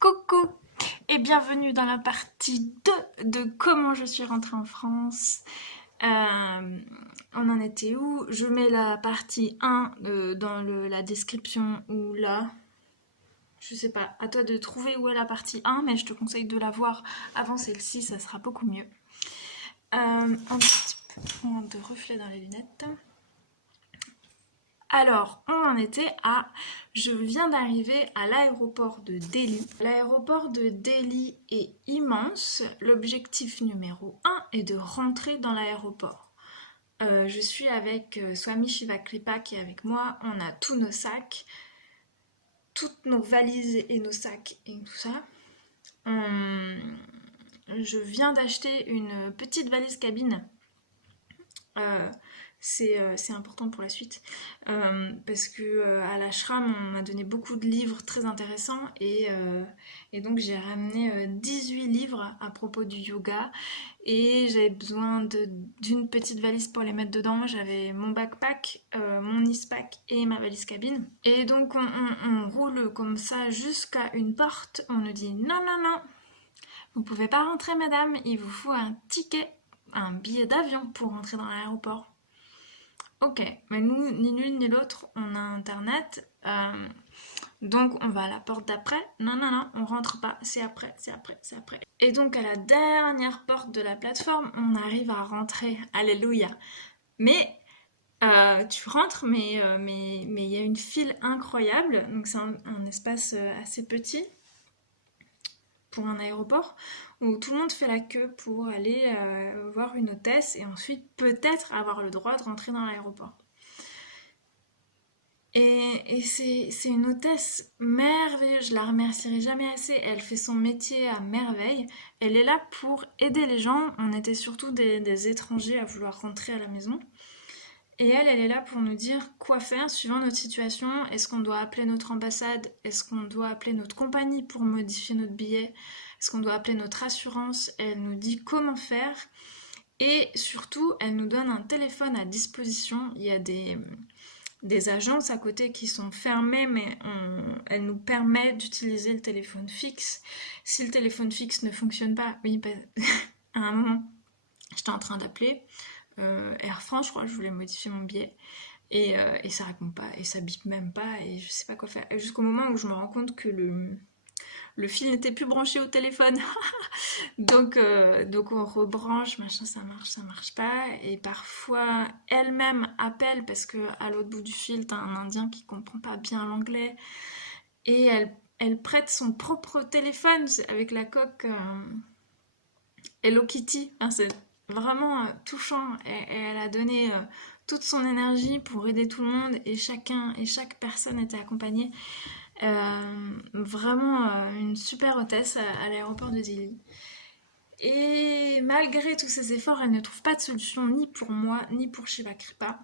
Coucou et bienvenue dans la partie 2 de comment je suis rentrée en France. On en était où? Je mets la partie 1 dans la description ou là. Je sais pas, à toi de trouver où est la partie 1, mais je te conseille de la voir avant celle-ci, ça sera beaucoup mieux. Un petit peu de reflet dans les lunettes. Alors, on en était à... Je viens d'arriver à l'aéroport de Delhi. L'aéroport de Delhi est immense. L'objectif numéro un est de rentrer dans l'aéroport. Je suis avec Swami Shivakripa qui est avec moi. On a tous nos sacs, toutes nos valises et nos sacs et tout ça. Je viens d'acheter une petite valise cabine. Euh, c'est important pour la suite parce que à l'ashram on m'a donné beaucoup de livres très intéressants et donc j'ai ramené 18 livres à propos du yoga et j'avais besoin d'une petite valise pour les mettre dedans. J'avais mon backpack, mon ispack et ma valise cabine et donc on roule comme ça jusqu'à une porte. On nous dit non non non, vous pouvez pas rentrer madame, il vous faut un ticket, un billet d'avion pour rentrer dans l'aéroport. Ok, mais nous, ni l'une ni l'autre, on a internet. Donc on va à la porte d'après. Non, non, non, on rentre pas. C'est après, c'est après, c'est après. Et donc à la dernière porte de la plateforme, on arrive à rentrer. Alléluia. Mais tu rentres, mais il y a une file incroyable. Donc c'est un espace assez petit pour un aéroport où tout le monde fait la queue pour aller voir une hôtesse et ensuite peut-être avoir le droit de rentrer dans l'aéroport. Et c'est une hôtesse merveilleuse, je la remercierai jamais assez. Elle fait son métier à merveille. Elle est là pour aider les gens. On était surtout des étrangers à vouloir rentrer à la maison. Et elle est là pour nous dire quoi faire suivant notre situation. Est-ce qu'on doit appeler notre ambassade? Est-ce qu'on doit appeler notre compagnie pour modifier notre billet? Est-ce qu'on doit appeler notre assurance? Elle nous dit comment faire. Et surtout, elle nous donne un téléphone à disposition. Il y a des agences à côté qui sont fermées, mais elles nous permettent d'utiliser le téléphone fixe. Si le téléphone fixe ne fonctionne pas, oui, à un moment, j'étais en train d'appeler Air France, je crois, je voulais modifier mon billet. Et ça répond pas, et ça bip même pas, et je sais pas quoi faire. Jusqu'au moment où je me rends compte que le fil n'était plus branché au téléphone. Donc on rebranche, machin, ça marche pas. Et parfois, elle-même appelle parce que à l'autre bout du fil, t'as un Indien qui comprend pas bien l'anglais. Et elle prête son propre téléphone avec la coque Hello Kitty. Hein, c'est vraiment touchant. Et elle a donné toute son énergie pour aider tout le monde. Et chaque personne était accompagnée. Vraiment une super hôtesse à l'aéroport de Delhi. Et malgré tous ces efforts, elle ne trouve pas de solution ni pour moi, ni pour Shiva Kripa.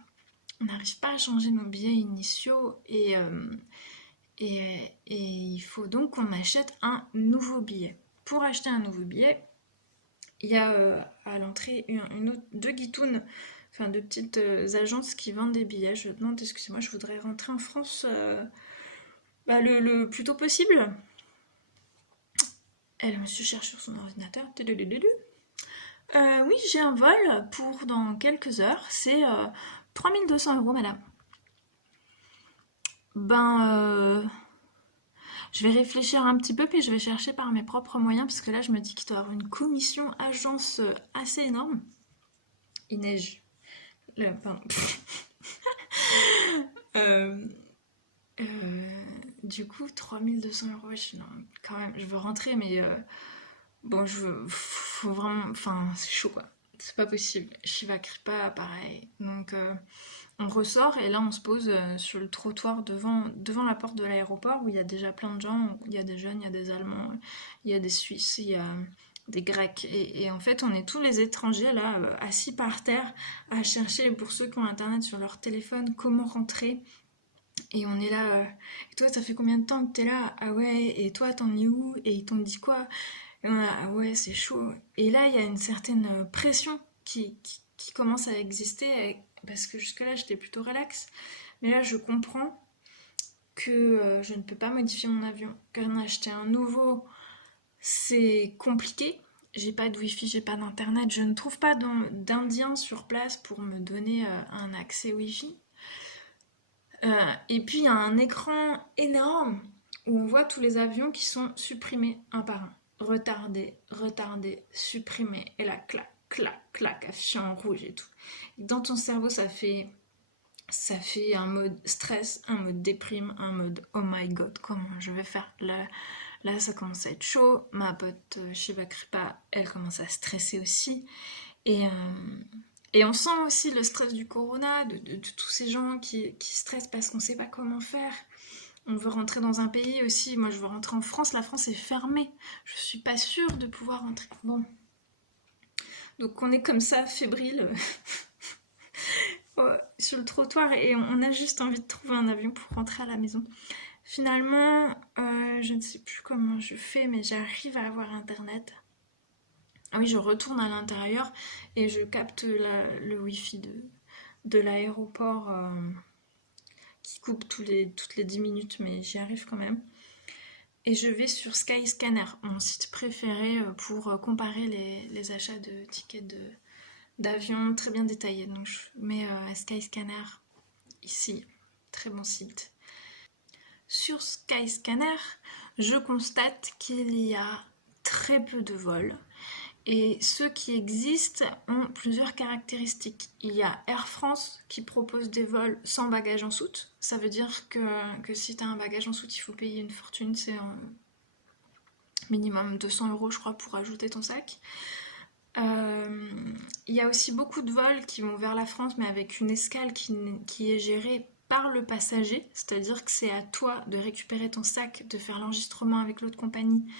On n'arrive pas à changer nos billets initiaux et il faut donc qu'on achète un nouveau billet. Pour acheter un nouveau billet, il y a à l'entrée deux guitounes, enfin deux petites agences qui vendent des billets. Je demande, excusez-moi, je voudrais rentrer en France le plus tôt possible. Et le monsieur cherche sur son ordinateur. Oui, j'ai un vol pour dans quelques heures. C'est 3200 € madame. Ben, je vais réfléchir un petit peu, puis je vais chercher par mes propres moyens, parce que là, je me dis qu'il doit y avoir une commission agence assez énorme. Il neige. Pardon. Euh, euh, du coup, 3200 €, non, quand même, je veux rentrer, mais bon, faut vraiment, enfin, c'est chaud quoi. C'est pas possible. Shiva Kripa, pareil. Donc, on ressort et là, on se pose sur le trottoir devant la porte de l'aéroport où il y a déjà plein de gens. Il y a des jeunes, il y a des Allemands, il y a des Suisses, il y a des Grecs. Et en fait, on est tous les étrangers là, assis par terre, à chercher, pour ceux qui ont Internet sur leur téléphone, comment rentrer. Et on est là, et toi, ça fait combien de temps que t'es là? Ah ouais, et toi, t'en es où? Et ils t'ont dit quoi? Et on a, ah ouais, c'est chaud. Et là, il y a une certaine pression qui commence à exister, parce que jusque-là, j'étais plutôt relax. Mais là, je comprends. que je ne peux pas modifier mon avion, qu'en acheter un nouveau, c'est compliqué. J'ai pas de wifi, j'ai pas d'internet, je ne trouve pas d'Indiens sur place pour me donner un accès wifi. Et puis il y a un écran énorme où on voit tous les avions qui sont supprimés un par un. Retardés, retardés, supprimés. Et là, clac, clac, clac, affiché en rouge et tout. Et dans ton cerveau, ça fait un mode stress, un mode déprime, un mode oh my god, comment je vais faire là, ça commence à être chaud. Ma pote Shiva Kripa, elle commence à stresser aussi. Et, et on sent aussi le stress du corona, de tous ces gens qui stressent parce qu'on ne sait pas comment faire. On veut rentrer dans un pays aussi. Moi, je veux rentrer en France. La France est fermée. Je suis pas sûre de pouvoir rentrer. Bon. Donc, on est comme ça, fébrile, sur le trottoir et on a juste envie de trouver un avion pour rentrer à la maison. Finalement, je ne sais plus comment je fais, mais j'arrive à avoir internet. Ah oui, je retourne à l'intérieur et je capte le wifi de l'aéroport qui coupe toutes les 10 minutes, mais j'y arrive quand même. Et je vais sur Skyscanner, mon site préféré pour comparer les achats de tickets d'avion très bien détaillés. Donc je mets Skyscanner ici, très bon site. Sur Skyscanner, je constate qu'il y a très peu de vols. Et ceux qui existent ont plusieurs caractéristiques. Il y a Air France qui propose des vols sans bagage en soute. Ça veut dire que si tu as un bagage en soute, il faut payer une fortune. C'est minimum 200 € je crois pour ajouter ton sac. Il y a aussi beaucoup de vols qui vont vers la France mais avec une escale qui est gérée par le passager. C'est-à-dire que c'est à toi de récupérer ton sac, de faire l'enregistrement avec l'autre compagnie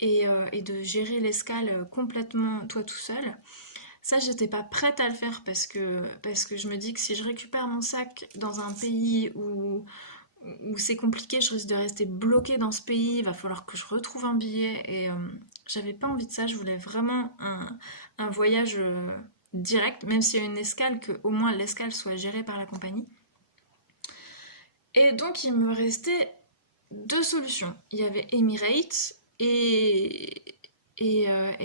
et de gérer l'escale complètement toi tout seul. Ça, j'étais pas prête à le faire parce que je me dis que si je récupère mon sac dans un pays où c'est compliqué, je risque de rester bloquée dans ce pays, il va falloir que je retrouve un billet et j'avais pas envie de ça, je voulais vraiment un voyage direct, même s'il y a une escale, que au moins l'escale soit gérée par la compagnie. Et donc il me restait deux solutions. Il y avait Emirates et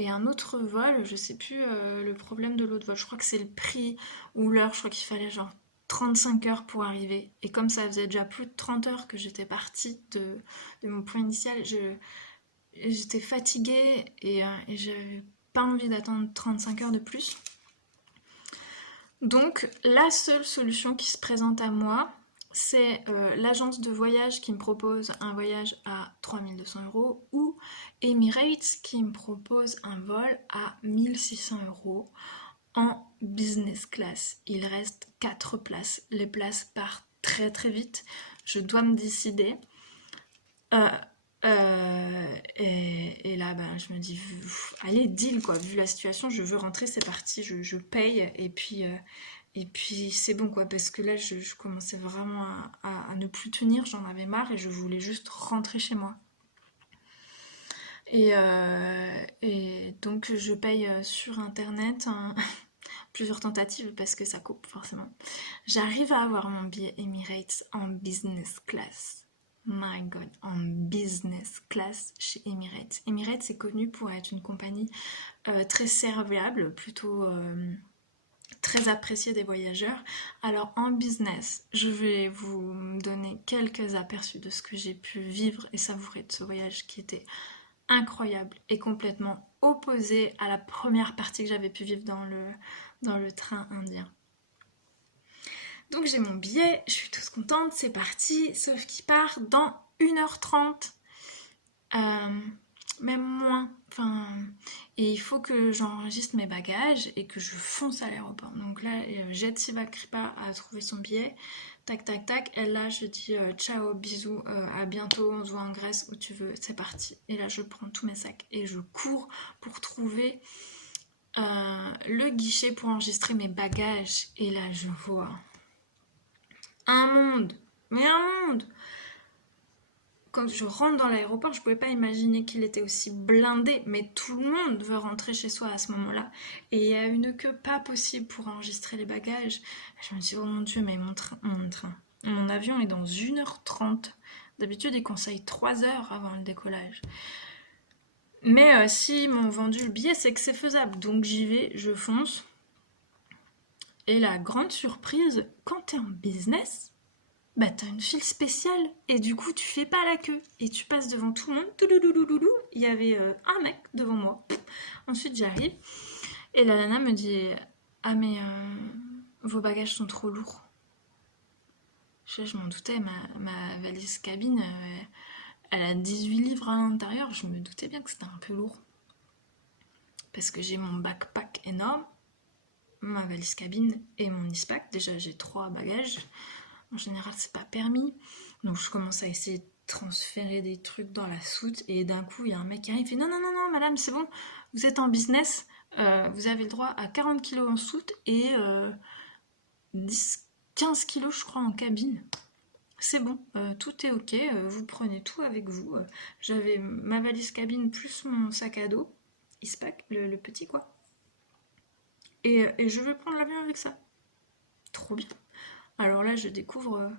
un autre vol, je sais plus le problème de l'autre vol, je crois que c'est le prix ou l'heure, je crois qu'il fallait genre 35 heures pour arriver. Et comme ça faisait déjà plus de 30 heures que j'étais partie de mon point initial, j'étais fatiguée et j'avais pas envie d'attendre 35 heures de plus. Donc la seule solution qui se présente à moi, c'est l'agence de voyage qui me propose un voyage à 3200 € ou Emirates qui me propose un vol à 1600 € en business class. Il reste 4 places. Les places partent très très vite. Je dois me décider. Et là, ben, je me dis, allez, deal quoi. Vu la situation, je veux rentrer, c'est parti, je paye. Et puis c'est bon quoi, parce que là, je commençais vraiment à ne plus tenir, j'en avais marre et je voulais juste rentrer chez moi. Et donc, je paye sur internet plusieurs tentatives parce que ça coupe forcément. J'arrive à avoir mon billet Emirates en business class. My God, en business class chez Emirates. Emirates est connu pour être une compagnie très serviable, plutôt très appréciée des voyageurs. Alors en business, je vais vous donner quelques aperçus de ce que j'ai pu vivre et savourer de ce voyage qui était incroyable et complètement opposé à la première partie que j'avais pu vivre dans le train indien. Donc j'ai mon billet, je suis toute contente, c'est parti, sauf qu'il part dans 1h30, même moins. Enfin, et il faut que j'enregistre mes bagages et que je fonce à l'aéroport. Donc là, j'aide Shiva Kripa à trouver son billet. Tac, tac, tac. Elle là, je dis ciao, bisous, à bientôt, on se voit en Grèce où tu veux, c'est parti. Et là, je prends tous mes sacs et je cours pour trouver le guichet pour enregistrer mes bagages. Et là, je vois un monde, mais un monde. Quand je rentre dans l'aéroport, je pouvais pas imaginer qu'il était aussi blindé, mais tout le monde veut rentrer chez soi à ce moment-là. Et il y a une queue pas possible pour enregistrer les bagages. Je me dis, oh mon Dieu, mais mon avion est dans 1h30. D'habitude, ils conseillent 3 heures avant le décollage. Mais s'ils m'ont vendu le billet, c'est que c'est faisable. Donc j'y vais, je fonce. Et la grande surprise, quand t'es en business, bah t'as une file spéciale. Et du coup, tu fais pas la queue. Et tu passes devant tout le monde. Touloulouloulou. Il y avait un mec devant moi. Ensuite, j'arrive. Et la nana me dit, ah mais vos bagages sont trop lourds. Je m'en doutais, ma valise cabine, elle a 18 livres à l'intérieur. Je me doutais bien que c'était un peu lourd. Parce que j'ai mon backpack énorme, ma valise cabine et mon ispack. Déjà, j'ai 3 bagages. En général, c'est pas permis. Donc, je commence à essayer de transférer des trucs dans la soute. Et d'un coup, il y a un mec qui arrive et fait non, non, non, non, madame, c'est bon. Vous êtes en business. Vous avez le droit à 40 kilos en soute et 10, 15 kilos, je crois, en cabine. C'est bon, tout est ok, vous prenez tout avec vous. J'avais ma valise cabine plus mon sac à dos, ispack, le petit quoi. Et je vais prendre l'avion avec ça. Trop bien. Alors là, je découvre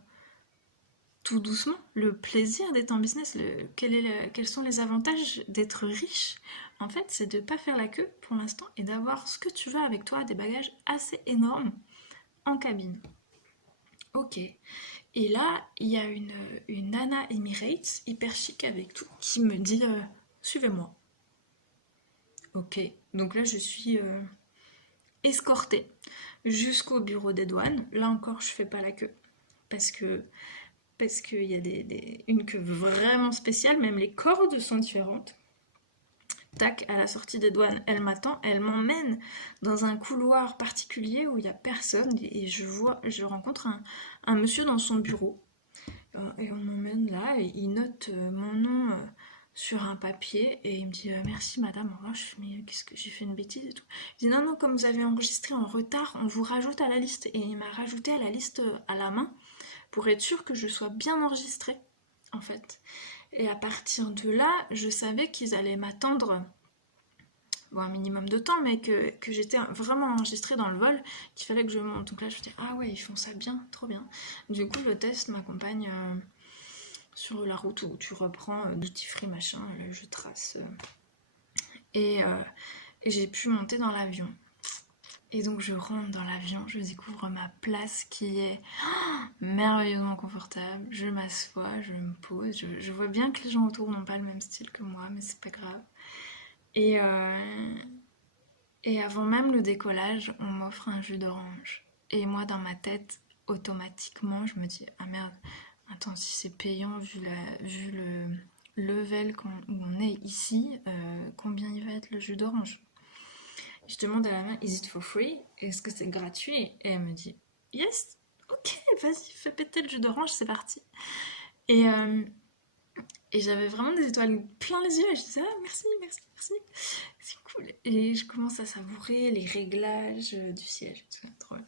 tout doucement le plaisir d'être en business. Quels sont les avantages d'être riche? En fait, c'est de ne pas faire la queue pour l'instant et d'avoir ce que tu veux avec toi, des bagages assez énormes en cabine. Ok. Et là, il y a une nana Emirates, hyper chic avec tout, qui me dit suivez-moi. Ok. Donc là, je suis escortée jusqu'au bureau des douanes. Là encore, je fais pas la queue. Parce que parce qu'il y a une queue vraiment spéciale, même les cordes sont différentes. Tac, à la sortie des douanes, elle m'attend, elle m'emmène dans un couloir particulier où il n'y a personne et je rencontre un monsieur dans son bureau. Et on m'emmène là et il note mon nom sur un papier et il me dit merci madame. Au revoir. Je fais mais qu'est-ce que j'ai fait une bêtise et tout. Il dit non non, comme vous avez enregistré en retard, on vous rajoute à la liste. Et il m'a rajouté à la liste à la main pour être sûr que je sois bien enregistrée en fait. Et à partir de là, je savais qu'ils allaient m'attendre un minimum de temps, mais que j'étais vraiment enregistrée dans le vol, qu'il fallait que je monte. Donc là, je me dis, ah ouais, ils font ça bien, trop bien. Du coup, le test m'accompagne sur la route où tu reprends duty free machin, je trace. Et j'ai pu monter dans l'avion. Et donc je rentre dans l'avion, je découvre ma place qui est merveilleusement confortable. Je m'assois, je me pose. Je vois bien que les gens autour n'ont pas le même style que moi, mais c'est pas grave. Et avant même le décollage, on m'offre un jus d'orange. Et moi, dans ma tête, automatiquement, je me dis, ah merde, attends, si c'est payant vu le level où on est ici, combien il va être le jus d'orange? Je demande à la main, is it for free? Est-ce que c'est gratuit? Et elle me dit, yes, ok, vas-y, fais péter le jus d'orange, c'est parti. Et, euh, et j'avais vraiment des étoiles plein les yeux. Et je disais, ah, merci, merci, merci. C'est cool. Et je commence à savourer les réglages du siège et tout. Trop bien.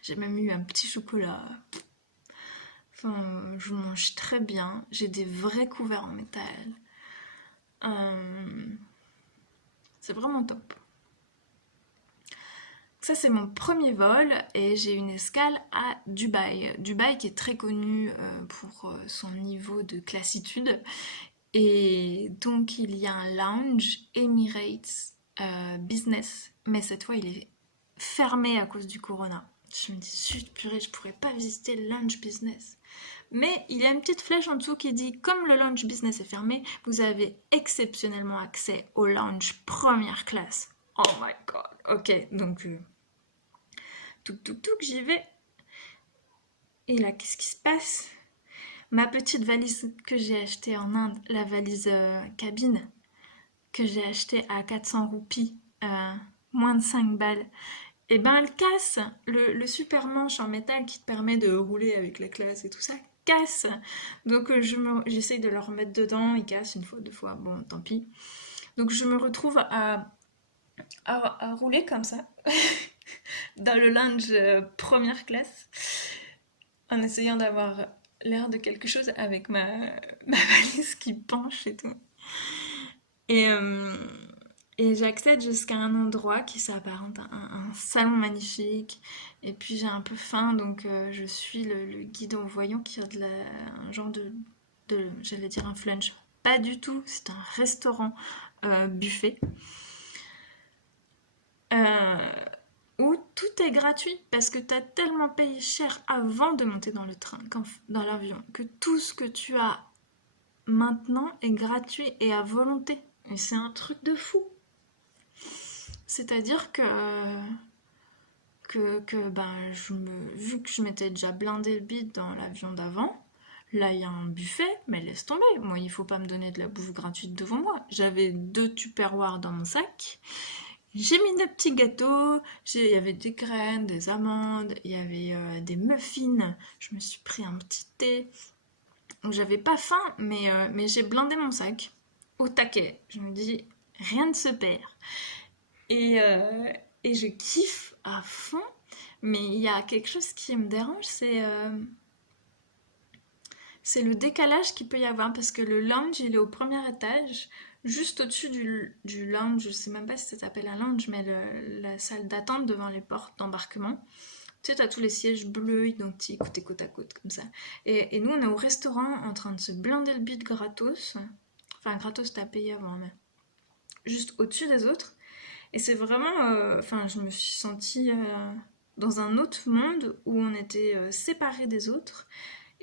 J'ai même eu un petit chocolat. Enfin, je mange très bien. J'ai des vrais couverts en métal. C'est vraiment top. Ça, c'est mon premier vol et j'ai une escale à Dubaï. Dubaï qui est très connu pour son niveau de classitude. Et donc, il y a un lounge Emirates Business, mais cette fois, il est fermé à cause du corona. Je me dis, zut, purée, je pourrais pas visiter le lounge business. Mais il y a une petite flèche en dessous qui dit, comme le lounge business est fermé, vous avez exceptionnellement accès au lounge première classe. Oh my god, ok, donc touk, j'y vais. Et là, qu'est-ce qui se passe? Ma petite valise que j'ai achetée en Inde, la valise cabine, que j'ai achetée à 400 roupies, moins de 5 balles, et ben elle casse. Le super manche en métal qui te permet de rouler avec la classe et tout ça casse. Donc j'essaye de le remettre dedans, il casse une fois, 2 fois, bon tant pis. Donc je me retrouve à rouler comme ça dans le lounge première classe en essayant d'avoir l'air de quelque chose avec ma valise qui penche et tout. Et, Et j'accède jusqu'à un endroit qui s'apparente à un salon magnifique. Et puis j'ai un peu faim, donc je suis le guide en voyant qu'il y a un genre j'allais dire un flunch. Pas du tout, c'est un restaurant buffet. Euh, où tout est gratuit parce que tu as tellement payé cher avant de monter dans le train, dans l'avion, que tout ce que tu as maintenant est gratuit et à volonté. Et c'est un truc de fou. C'est-à-dire que ben, vu que je m'étais déjà blindé le bide dans l'avion d'avant, là il y a un buffet, mais laisse tomber. Moi, il faut pas me donner de la bouffe gratuite devant moi. J'avais 2 tupperwares dans mon sac. J'ai mis des petits gâteaux, il y avait des graines, des amandes, il y avait des muffins, je me suis pris un petit thé. Donc j'avais pas faim, mais j'ai blindé mon sac au taquet. Je me dis, rien ne se perd. Et, euh, et je kiffe à fond, mais il y a quelque chose qui me dérange, c'est le décalage qu'il peut y avoir parce que le lounge, il est au premier étage, juste au-dessus du lounge. Je sais même pas si ça s'appelle un lounge, mais la salle d'attente devant les portes d'embarquement. Tu sais, t'as tous les sièges bleus identiques, côte à côte, comme ça. Et nous, on est au restaurant en train de se blinder le bide gratos. Enfin, gratos, t'as payé avant, mais juste au-dessus des autres. Et c'est vraiment. Enfin, je me suis sentie dans un autre monde où on était séparés des autres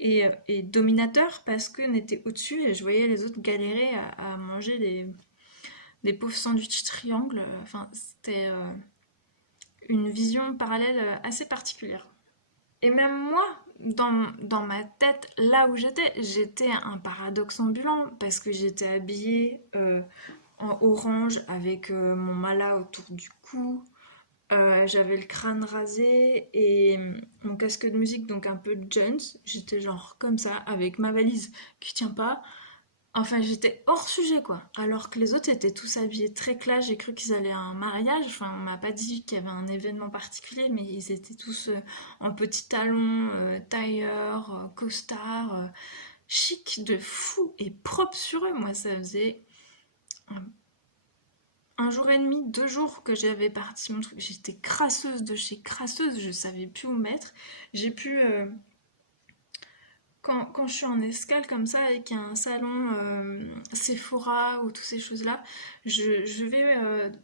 et dominateur parce qu'on était au-dessus et je voyais les autres galérer à manger des pauvres sandwichs triangles. Enfin, c'était une vision parallèle assez particulière. Et même moi, dans ma tête, là où j'étais un paradoxe ambulant parce que j'étais habillée en orange avec mon mala autour du cou. J'avais le crâne rasé et mon casque de musique, donc un peu Jones. J'étais genre comme ça, avec ma valise qui tient pas. Enfin, j'étais hors sujet, quoi. Alors que les autres étaient tous habillés très classe. J'ai cru qu'ils allaient à un mariage. Enfin, on m'a pas dit qu'il y avait un événement particulier, mais ils étaient tous en petits talons, tailleurs, costards, chic de fou et propre sur eux. Moi, ça faisait un jour et demi, 2 jours que j'avais parti mon truc. J'étais crasseuse de chez crasseuse, je savais plus où me mettre. J'ai pu, quand je suis en escale comme ça et qu'il y a un salon Sephora ou toutes ces choses-là, je vais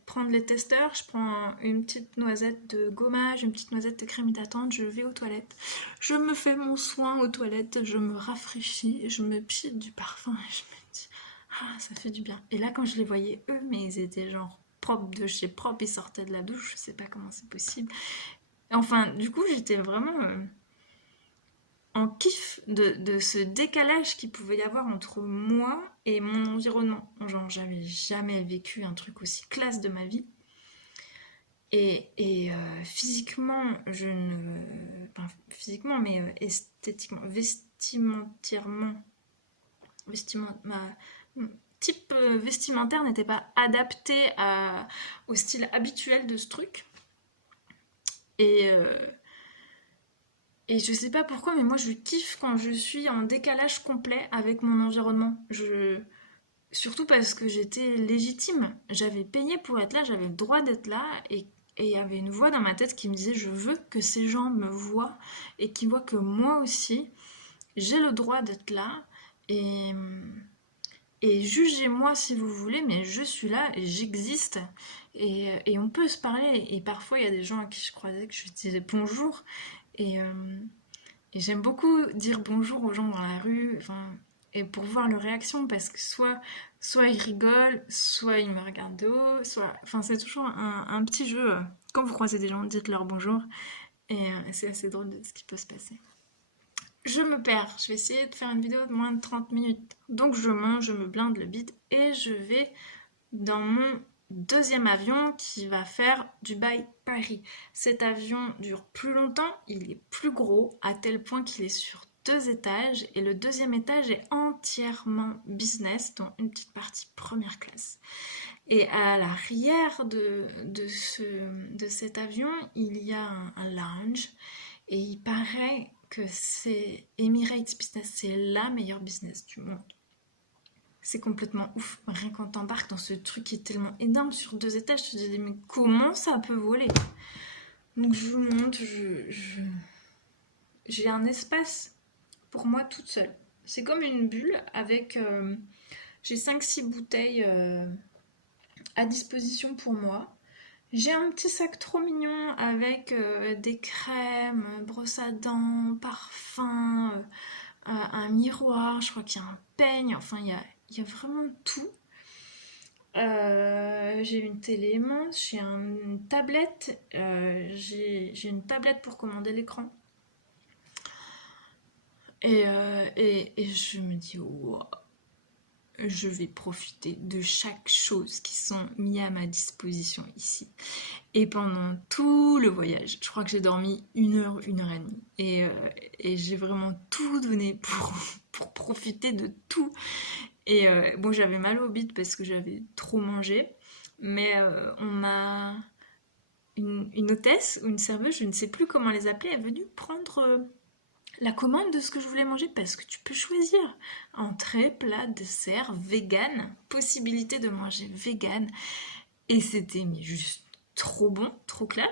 prendre les testeurs, je prends une petite noisette de gommage, une petite noisette de crème hydratante, je vais aux toilettes, je me fais mon soin aux toilettes, je me rafraîchis, je me pile du parfum et je me dis, ah, ça fait du bien. Et là, quand je les voyais, eux, mais ils étaient genre propres de chez propre, ils sortaient de la douche, je sais pas comment c'est possible. Enfin, du coup, j'étais vraiment en kiff de ce décalage qu'il pouvait y avoir entre moi et mon environnement. Genre, j'avais jamais vécu un truc aussi classe de ma vie. Physiquement, je ne. Enfin, physiquement, mais esthétiquement, vestimentairement, ma type vestimentaire n'était pas adapté au style habituel de ce truc. Et, euh, et je sais pas pourquoi, mais moi je kiffe quand je suis en décalage complet avec mon environnement. Surtout parce que j'étais légitime. J'avais payé pour être là, j'avais le droit d'être là. Et il y avait une voix dans ma tête qui me disait je veux que ces gens me voient et qu'ils voient que moi aussi, j'ai le droit d'être là. Et, et jugez-moi si vous voulez, mais je suis là et j'existe. Et on peut se parler. Et parfois, il y a des gens à qui je croisais que je disais bonjour. Et, euh, et j'aime beaucoup dire bonjour aux gens dans la rue. Enfin, et pour voir leur réaction, parce que soit ils rigolent, soit ils me regardent de haut, enfin, c'est toujours un petit jeu. Quand vous croisez des gens, dites-leur bonjour. C'est assez drôle de ce qui peut se passer. Je me perds. Je vais essayer de faire une vidéo de moins de 30 minutes. Donc je mange, je me blinde le bide et je vais dans mon deuxième avion qui va faire Dubaï-Paris. Cet avion dure plus longtemps, il est plus gros à tel point qu'il est sur 2 étages et le deuxième étage est entièrement business, dont une petite partie première classe. Et à l'arrière de cet avion, il y a un lounge et il paraît que c'est Emirates Business, c'est la meilleure business du monde. C'est complètement ouf. Rien quand t'embarques dans ce truc qui est tellement énorme sur 2 étages, tu te dis mais comment ça peut voler? Donc je vous montre, j'ai un espace pour moi toute seule. C'est comme une bulle avec... j'ai 5 6 bouteilles à disposition pour moi. J'ai un petit sac trop mignon avec des crèmes, brosse à dents, parfum, un miroir, je crois qu'il y a un peigne, enfin il y a vraiment tout. J'ai une télé immense, j'ai une tablette, j'ai une tablette pour commander l'écran. Et je me dis, wow, je vais profiter de chaque chose qui sont mises à ma disposition ici. Et pendant tout le voyage, je crois que j'ai dormi 1 heure et demie. Et j'ai vraiment tout donné pour profiter de tout. Et bon, j'avais mal au bide parce que j'avais trop mangé. Mais on m'a... une hôtesse ou une serveuse, je ne sais plus comment les appeler, est venue prendre la commande de ce que je voulais manger parce que tu peux choisir. Entrée, plat, dessert, vegan, possibilité de manger vegan. Et c'était mais juste trop bon, trop clair,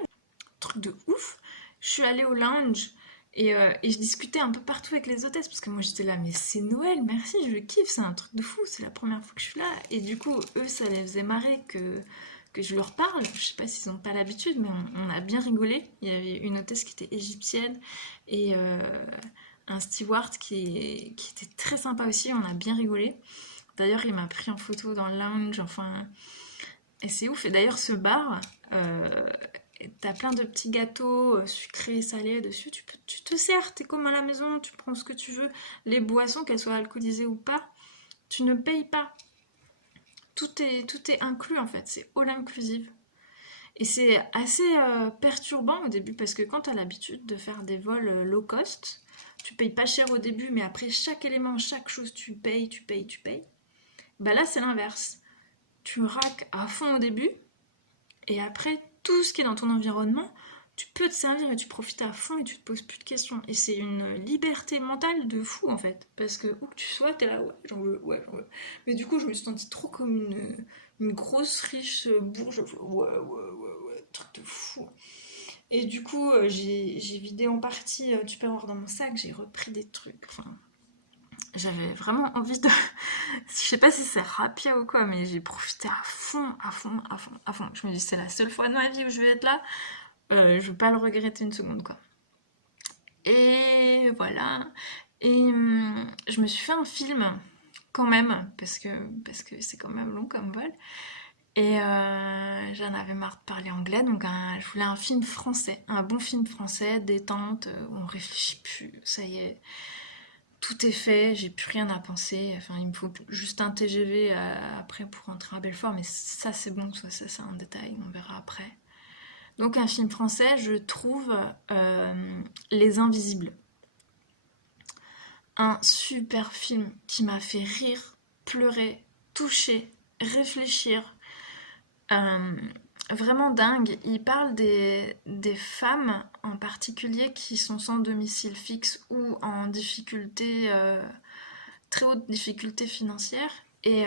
truc de ouf. Je suis allée au lounge et je discutais un peu partout avec les hôtesses parce que moi j'étais là, mais c'est Noël, merci, je kiffe, c'est un truc de fou, c'est la première fois que je suis là. Et du coup, eux, ça les faisait marrer que je leur parle. Je sais pas s'ils n'ont pas l'habitude, mais on a bien rigolé. Il y avait une hôtesse qui était égyptienne et un steward qui était très sympa aussi, on a bien rigolé. D'ailleurs, il m'a pris en photo dans le lounge, enfin, et c'est ouf. Et d'ailleurs, ce bar, euh, t'as plein de petits gâteaux sucrés, salés dessus. Tu te sers, t'es comme à la maison, tu prends ce que tu veux. Les boissons, qu'elles soient alcoolisées ou pas, tu ne payes pas. Tout est inclus en fait, c'est all inclusive. Et c'est assez perturbant au début parce que quand t'as l'habitude de faire des vols low cost, tu payes pas cher au début, mais après chaque élément, chaque chose, tu payes, tu payes, tu payes. Bah là, c'est l'inverse. Tu raques à fond au début, et après, tout ce qui est dans ton environnement, tu peux te servir et tu profites à fond et tu te poses plus de questions. Et c'est une liberté mentale de fou en fait. Parce que où que tu sois, t'es là, ouais, j'en veux, ouais, j'en veux. Mais du coup, je me suis sentie trop comme une grosse riche bourge. Ouais, ouais, ouais, ouais, truc de fou. Et du coup, j'ai vidé en partie Tupperware dans mon sac, j'ai repris des trucs. Enfin, j'avais vraiment envie de. Je sais pas si c'est rapia ou quoi, mais j'ai profité à fond, à fond, à fond, à fond. Je me dis, c'est la seule fois de ma vie où je vais être là. Je veux pas le regretter une seconde, quoi. Et voilà. Et je me suis fait un film, quand même, parce que c'est quand même long comme vol. Et j'en avais marre de parler anglais, donc je voulais un film français, un bon film français, détente, où on réfléchit plus, ça y est, tout est fait, j'ai plus rien à penser. Enfin, il me faut juste un TGV après pour rentrer à Belfort, mais ça c'est bon, ça c'est un détail, on verra après. Donc un film français, je trouve Les Invisibles. Un super film qui m'a fait rire, pleurer, toucher, réfléchir. Euh, Vraiment dingue. Il parle des femmes en particulier qui sont sans domicile fixe ou en difficulté, très haute difficulté financière. Et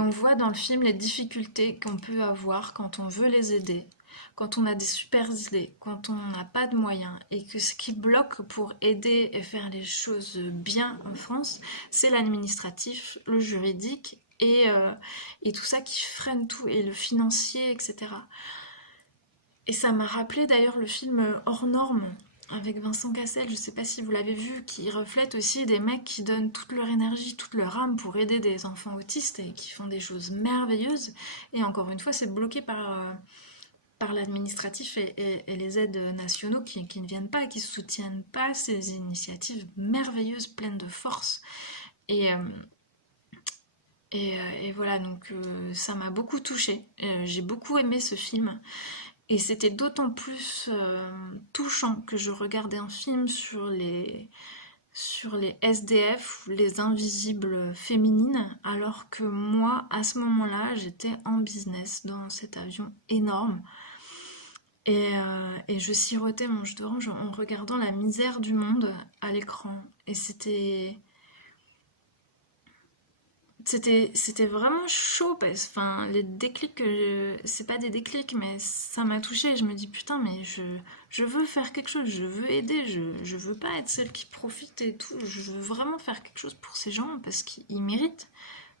on voit dans le film les difficultés qu'on peut avoir quand on veut les aider, quand on a des super idées, quand on n'a pas de moyens, et que ce qui bloque pour aider et faire les choses bien en France, c'est l'administratif, le juridique et tout ça qui freine tout, et le financier, etc. Et ça m'a rappelé d'ailleurs le film Hors Normes avec Vincent Cassel, je sais pas si vous l'avez vu, qui reflète aussi des mecs qui donnent toute leur énergie, toute leur âme pour aider des enfants autistes et qui font des choses merveilleuses. Et encore une fois, c'est bloqué par l'administratif et les aides nationaux qui ne viennent pas, qui ne soutiennent pas ces initiatives merveilleuses, pleines de force. Et, euh, et voilà, donc ça m'a beaucoup touchée. J'ai beaucoup aimé ce film. Et c'était d'autant plus touchant que je regardais un film sur les SDF, les invisibles féminines, alors que moi, à ce moment-là, j'étais en business dans cet avion énorme. Et je sirotais mon jus d'orange en regardant la misère du monde à l'écran. Et c'était... c'était vraiment chaud parce enfin les déclics c'est pas des déclics mais ça m'a touchée. Je me dis putain mais je veux faire quelque chose, je veux aider, je veux pas être celle qui profite et tout, je veux vraiment faire quelque chose pour ces gens parce qu'ils méritent.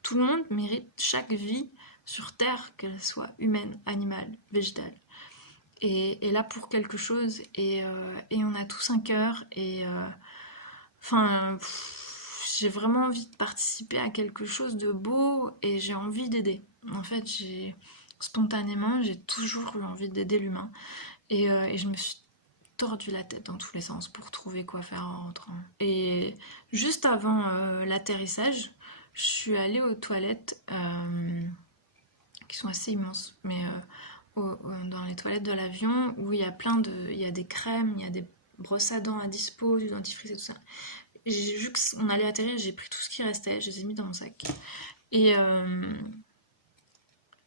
Tout le monde mérite chaque vie sur terre, qu'elle soit humaine, animale, végétale. Et là pour quelque chose et on a tous un cœur et enfin, j'ai vraiment envie de participer à quelque chose de beau et j'ai envie d'aider. En fait, spontanément, j'ai toujours eu envie d'aider l'humain et je me suis tordu la tête dans tous les sens pour trouver quoi faire en rentrant. Et juste avant l'atterrissage, je suis allée aux toilettes qui sont assez immenses, mais dans les toilettes de l'avion où il y a il y a des crèmes, il y a des brosses à dents à dispo, du dentifrice et tout ça. J'ai vu qu'on allait atterrir, j'ai pris tout ce qui restait, je les ai mis dans mon sac. Et, euh,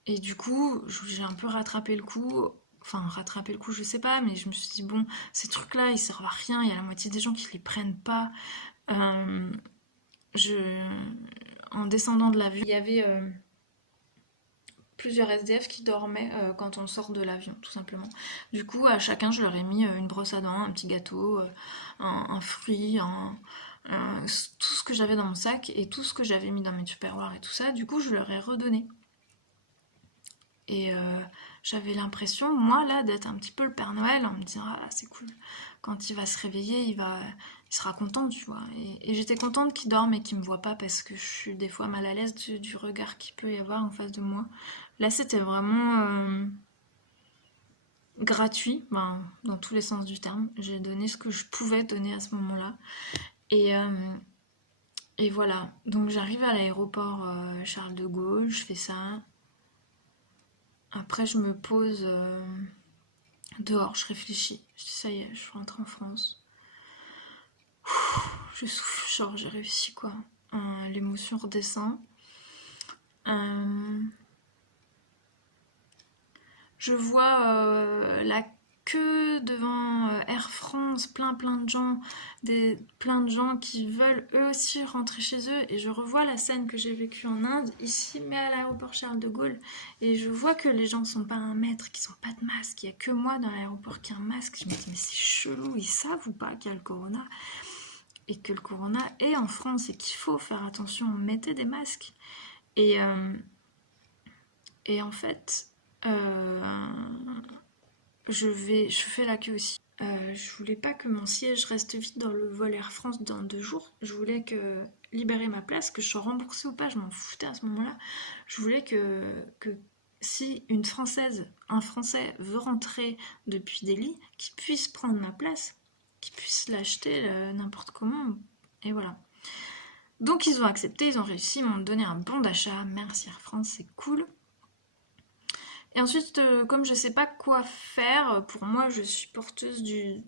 et du coup, j'ai un peu rattrapé le coup. Enfin, rattrapé le coup, je sais pas, mais je me suis dit, bon, ces trucs-là, ils servent à rien. Il y a la moitié des gens qui les prennent pas. Euh, je... En descendant de l'avion, il y avait plusieurs SDF qui dormaient quand on sort de l'avion, tout simplement. Du coup, à chacun, je leur ai mis une brosse à dents, un petit gâteau, un fruit, tout ce que j'avais dans mon sac et tout ce que j'avais mis dans mes tupperwares et tout ça. Du coup, je leur ai redonné. Et j'avais l'impression, moi, là, d'être un petit peu le Père Noël en me disant, ah, c'est cool. Quand il va se réveiller, il sera content, tu vois. Et j'étais contente qu'il dorme et qu'il me voit pas parce que je suis des fois mal à l'aise du regard qu'il peut y avoir en face de moi. Là, c'était vraiment gratuit, ben, dans tous les sens du terme. J'ai donné ce que je pouvais donner à ce moment-là. Et, euh, et voilà. Donc j'arrive à l'aéroport Charles de Gaulle, je fais ça. Après, je me pose dehors, je réfléchis. Je dis, ça y est, je rentre en France. Je souffle, genre j'ai réussi quoi. L'émotion redescend. Euh, je vois la queue devant Air France, plein de gens, plein de gens qui veulent eux aussi rentrer chez eux. Et je revois la scène que j'ai vécue en Inde, ici, mais à l'aéroport Charles de Gaulle. Et je vois que les gens ne sont pas un mètre, qu'ils n'ont pas de masque. Il n'y a que moi dans l'aéroport qui a un masque. Je me dis, mais c'est chelou, ils savent ou pas qu'il y a le corona et que le corona est en France et qu'il faut faire attention, mettez des masques. Et, euh, et en fait, euh, je fais la queue aussi. Je voulais pas que mon siège reste vide dans le vol Air France dans 2 jours. Je voulais que libérer ma place, que je sois remboursée ou pas, je m'en foutais à ce moment-là. Je voulais que si une Française, un Français veut rentrer depuis Delhi, qu'il puisse prendre ma place, qu'il puisse l'acheter n'importe comment. Et voilà. Donc ils ont accepté, ils ont réussi, ils m'ont donné un bon d'achat. Merci Air France, c'est cool. Et ensuite, comme je sais pas quoi faire, pour moi, je suis porteuse du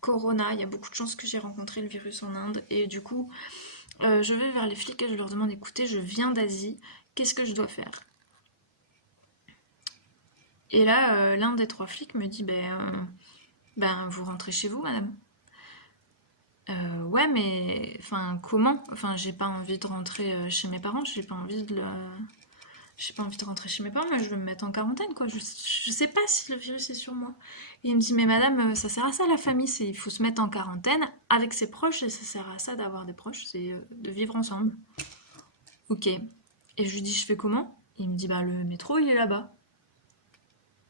corona. Il y a beaucoup de chances que j'ai rencontré le virus en Inde. Et du coup, je vais vers les flics et je leur demande, écoutez, je viens d'Asie, qu'est-ce que je dois faire? Et là, l'un des 3 flics me dit, ben vous rentrez chez vous, madame. Ouais, mais enfin, comment? Enfin, j'ai pas envie de rentrer chez mes parents, j'ai pas envie de rentrer chez mes parents, mais je vais me mettre en quarantaine, quoi. Je sais pas si le virus est sur moi. Et il me dit, mais madame, ça sert à ça la famille, il faut se mettre en quarantaine avec ses proches, et ça sert à ça d'avoir des proches, c'est de vivre ensemble. Ok. Et je lui dis, je fais comment? Il me dit, bah le métro, il est là-bas.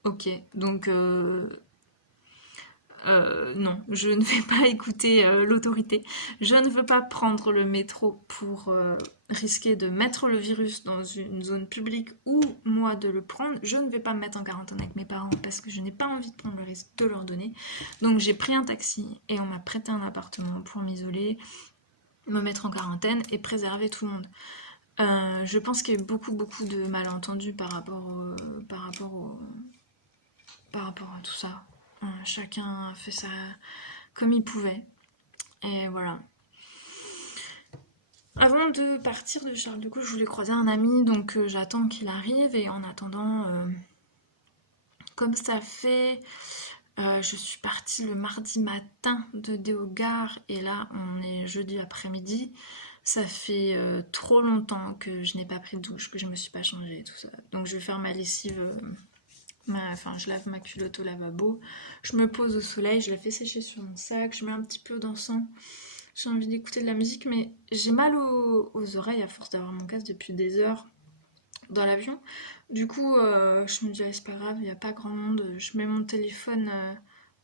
Ok. Donc, non, je ne vais pas écouter l'autorité. Je ne veux pas prendre le métro pour risquer de mettre le virus dans une zone publique ou moi de le prendre. Je ne vais pas me mettre en quarantaine avec mes parents parce que je n'ai pas envie de prendre le risque de leur donner. Donc j'ai pris un taxi et on m'a prêté un appartement pour m'isoler, me mettre en quarantaine et préserver tout le monde. Je pense qu'il y a eu beaucoup de malentendus par rapport à tout ça. Chacun a fait ça comme il pouvait. Et voilà. Avant de partir de Charles de Gaulle, je voulais croiser un ami, donc j'attends qu'il arrive. Et en attendant, comme ça fait, je suis partie le mardi matin de Déogare et là on est jeudi après-midi. Ça fait trop longtemps que je n'ai pas pris de douche, que je me suis pas changée, tout ça. Donc je vais faire ma lessive, enfin je lave ma culotte au lavabo, je me pose au soleil, je la fais sécher sur mon sac, je mets un petit peu d'encens. J'ai envie d'écouter de la musique, mais j'ai mal aux oreilles à force d'avoir mon casque depuis des heures dans l'avion. Du coup, je me dis, ah, c'est pas grave, il n'y a pas grand monde. Je mets mon téléphone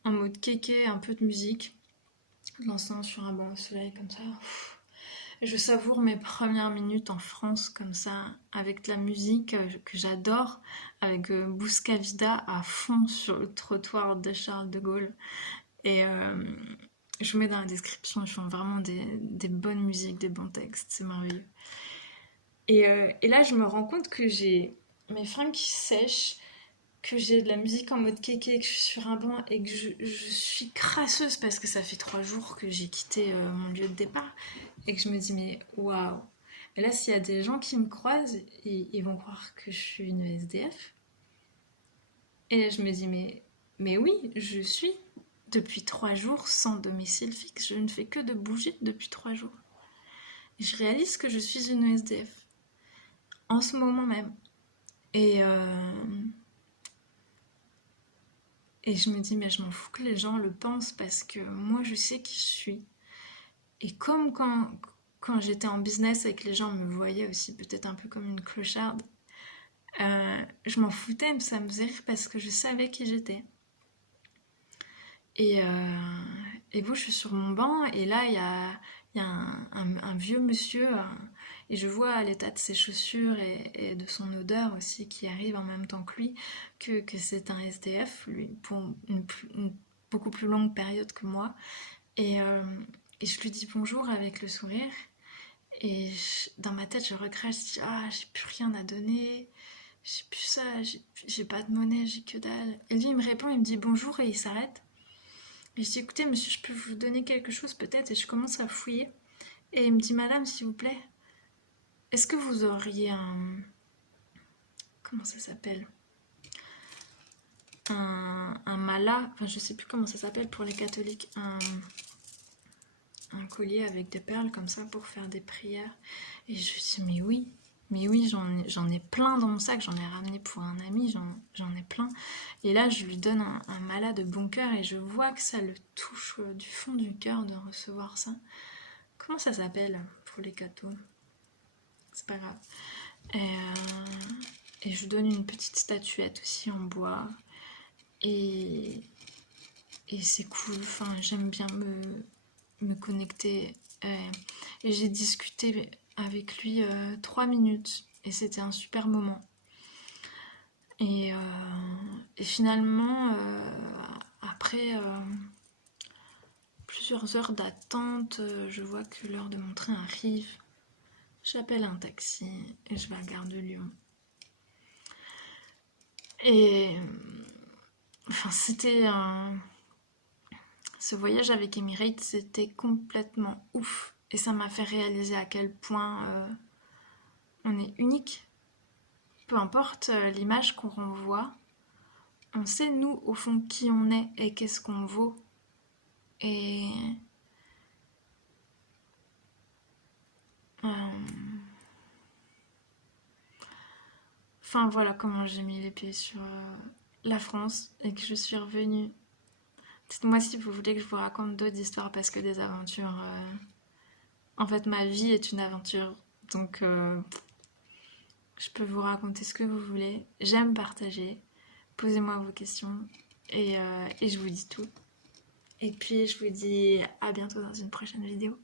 en mode kéké, un peu de musique, de l'encens sur un banc au soleil, comme ça. Et je savoure mes premières minutes en France, comme ça, avec de la musique que j'adore, avec Bouscavida à fond sur le trottoir de Charles de Gaulle. Et je vous mets dans la description, ils font vraiment des bonnes musiques, des bons textes, c'est merveilleux. Et là, je me rends compte que j'ai mes fringues qui sèchent, que j'ai de la musique en mode kéké, que je suis sur un banc et que je suis crasseuse parce que ça fait 3 jours que j'ai quitté mon lieu de départ et que je me dis, mais waouh! Mais là, s'il y a des gens qui me croisent, ils vont croire que je suis une SDF. Et là, je me dis, mais oui, je suis depuis 3 jours sans domicile fixe. Je ne fais que de bouger depuis 3 jours. Et je réalise que je suis une SDF en ce moment même. Et, euh, et je me dis, mais je m'en fous que les gens le pensent parce que moi, je sais qui je suis. Et comme quand j'étais en business et que les gens me voyaient aussi peut-être un peu comme une clocharde, je m'en foutais, mais ça me faisait rire parce que je savais qui j'étais. Et, euh, et bon, je suis sur mon banc et là, il y a un vieux monsieur et je vois à l'état de ses chaussures et de son odeur aussi qui arrive en même temps que lui que c'est un SDF, lui, pour une beaucoup plus longue période que moi. Et, euh, et je lui dis bonjour avec le sourire et dans ma tête, je regrette, je dis ah, j'ai plus rien à donner. J'ai plus ça, j'ai pas de monnaie, j'ai que dalle. Et lui, il me répond, il me dit bonjour et il s'arrête. Et je dis, écoutez, monsieur, je peux vous donner quelque chose peut-être. Et je commence à fouiller. Et il me dit, madame, s'il vous plaît, est-ce que vous auriez un... Comment ça s'appelle? Un mala, enfin je sais plus comment ça s'appelle pour les catholiques, un collier avec des perles comme ça pour faire des prières. Et je lui dis, mais oui, j'en ai plein dans mon sac, j'en ai ramené pour un ami, j'en ai plein. Et là, je lui donne un mala de bon cœur et je vois que ça le touche du fond du cœur de recevoir ça. Comment ça s'appelle pour les cathos? C'est pas grave. Et je lui donne une petite statuette aussi en bois. Et, et c'est cool, enfin, j'aime bien me connecter. Et j'ai discuté avec lui 3 minutes et c'était un super moment. Et, euh, et finalement, après plusieurs heures d'attente, je vois que l'heure de mon train arrive. J'appelle un taxi et je vais à la gare de Lyon. Et enfin, c'était un... Ce voyage avec Emirates, c'était complètement ouf. Et ça m'a fait réaliser à quel point on est unique. Peu importe l'image qu'on renvoie, on sait nous au fond qui on est et qu'est-ce qu'on vaut. Et enfin voilà comment j'ai mis les pieds sur la France et que je suis revenue. Dites-moi si vous voulez que je vous raconte d'autres histoires parce que des aventures... En fait, ma vie est une aventure. Donc, je peux vous raconter ce que vous voulez. J'aime partager. Posez-moi vos questions. Et je vous dis tout. Et puis, je vous dis à bientôt dans une prochaine vidéo.